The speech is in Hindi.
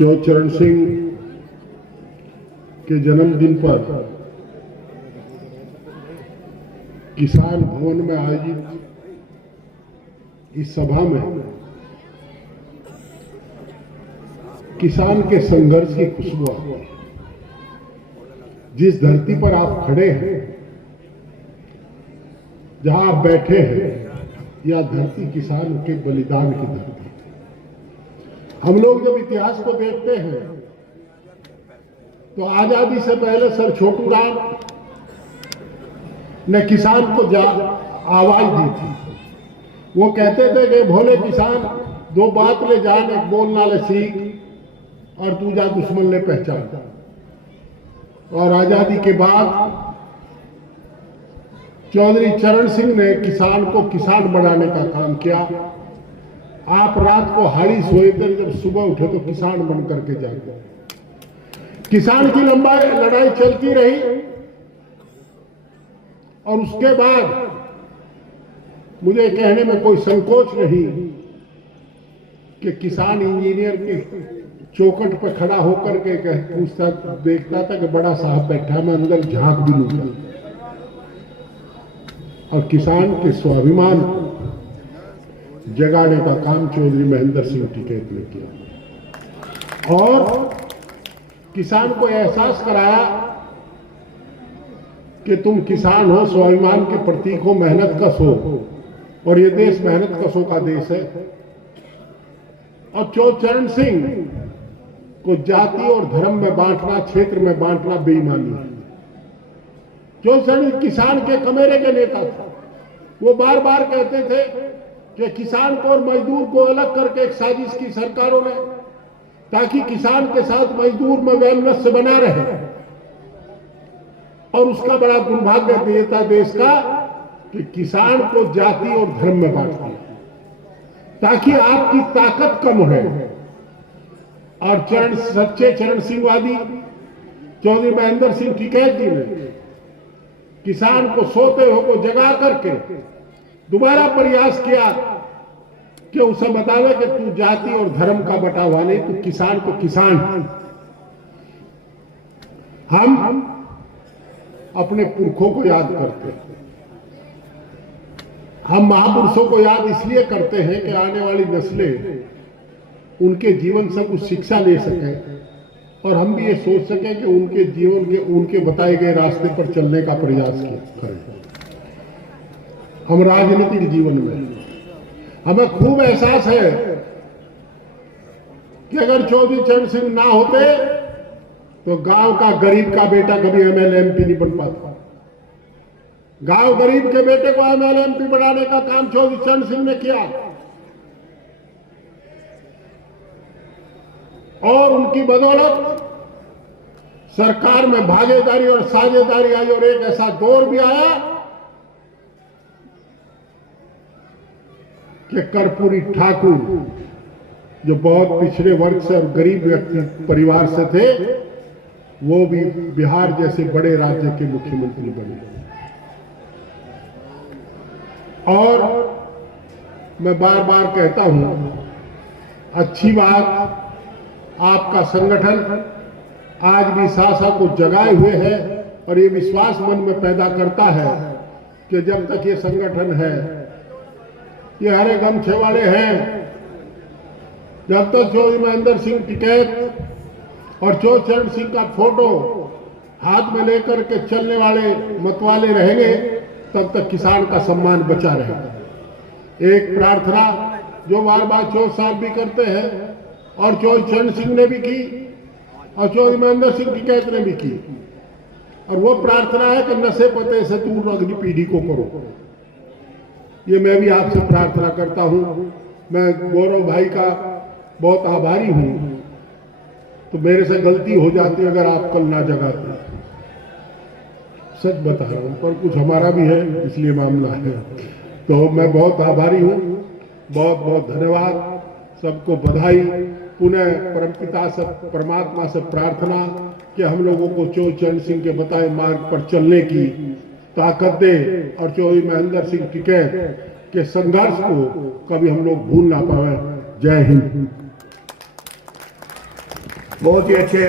जो चरण सिंह के जन्मदिन पर किसान भवन में आयोजित इस सभा में किसान के संघर्ष की खुशबू आती है। जिस धरती पर आप खड़े हैं, जहां आप बैठे हैं, यह धरती किसान के बलिदान की धरती है। हम लोग जब इतिहास को देखते हैं तो आजादी से पहले सर छोटू राम ने किसान को आवाज दी थी। वो कहते थे कि भोले किसान दो बात ले जान, एक बोलना ले सीख और तू जा दुश्मन ले पहचान। और आजादी के बाद चौधरी चरण सिंह ने किसान को किसान बनाने का काम किया। आप रात को हाड़ी सोए थे, जब सुबह उठे तो किसान बन करके जाते। किसान की लड़ाई चलती रही और उसके बाद मुझे कहने में कोई संकोच नहीं कि किसान इंजीनियर की चौखट पर खड़ा होकर के पूछता देखता था कि बड़ा साहब बैठा, मैं अंदर झांक भी लूंगा। और किसान के स्वाभिमान जगाने का काम चौधरी महेंद्र सिंह टिकैत ने किया और किसान को एहसास कराया कि तुम किसान हो, स्वाभिमान के प्रतीक हो, मेहनत कश हो और ये देश मेहनत कशों का देश है। और चरण सिंह को जाति और धर्म में बांटना, क्षेत्र में बांटना बेईमानी है। चरण किसान के कमेरे के नेता था। वो बार बार कहते थे कि किसान को और मजदूर को अलग करके एक साजिश की सरकारों ने, ताकि किसान के साथ मजदूर में वैमनस्य बना रहे। और उसका बड़ा दुर्भाग्य था देश का कि किसान को जाति और धर्म में बांट दिया ताकि आपकी ताकत कम है। और सच्चे चरण सिंहवादी चौधरी महेंद्र सिंह टिकैत जी ने किसान को सोते हो को जगा करके दोबारा प्रयास किया कि उसे बतावे कि तू जाति और धर्म का बंटावा नहीं, तू किसान को किसान। हम अपने पुरखों को याद करते हैं, हम महापुरुषों को याद इसलिए करते हैं कि आने वाली नस्लें उनके जीवन से कुछ शिक्षा ले सकें और हम भी ये सोच सकें कि उनके जीवन के उनके बताए गए रास्ते पर चलने का प्रयास करें। हम राजनीतिक जीवन में हमें खूब एहसास है कि अगर चौधरी चरण सिंह ना होते तो गांव का गरीब का बेटा कभी एमएलए एमपी नहीं बन पाता। गांव गरीब के बेटे को एमएलए एमपी बनाने का काम चौधरी चरण सिंह ने किया और उनकी बदौलत सरकार में भागीदारी और साझेदारी आई और एक ऐसा दौर भी आया कि कर्पूरी ठाकुर जो बहुत पिछड़े वर्ग से और गरीब व्यक्ति परिवार से थे, वो भी बिहार जैसे बड़े राज्य के मुख्यमंत्री बने। और मैं बार बार कहता हूं, अच्छी बात आपका संगठन आज भी शासन को जगाए हुए है और ये विश्वास मन में पैदा करता है कि जब तक ये संगठन है, ये हरे गमछे वाले हैं, जब तक चौधरी महेंद्र सिंह टिकैत और चरण सिंह का फोटो हाथ में लेकर के चलने वाले मतवाले रहेंगे, तब तक किसान का सम्मान बचा रहेगा। एक प्रार्थना जो बार बार चौधरी साहब भी करते हैं और चौधरी चरण सिंह ने भी की और चौधरी महेंद्र सिंह टिकैत ने भी की, और वो प्रार्थना है कि नशे पते से दूर अगली पीढ़ी को करो। ये मैं भी आपसे प्रार्थना करता हूं। मैं गौरव भाई का बहुत आभारी हूं। तो मेरे से गलती हो जाती अगर आप कल ना जगाते, सच बता रहा हूं, पर कुछ हमारा भी है इसलिए मामला है। तो मैं बहुत आभारी हूं। बहुत बहुत धन्यवाद, सबको बधाई। पुनः परमपिता से परमात्मा से प्रार्थना कि हम लोगों को चरण सिंह के बताए मार्ग पर चलने की ताकत दे और चौधरी महेंद्र सिंह टिकैत के संघर्ष को कभी हम लोग भूल ना पाए। जय हिंद। बहुत ही अच्छे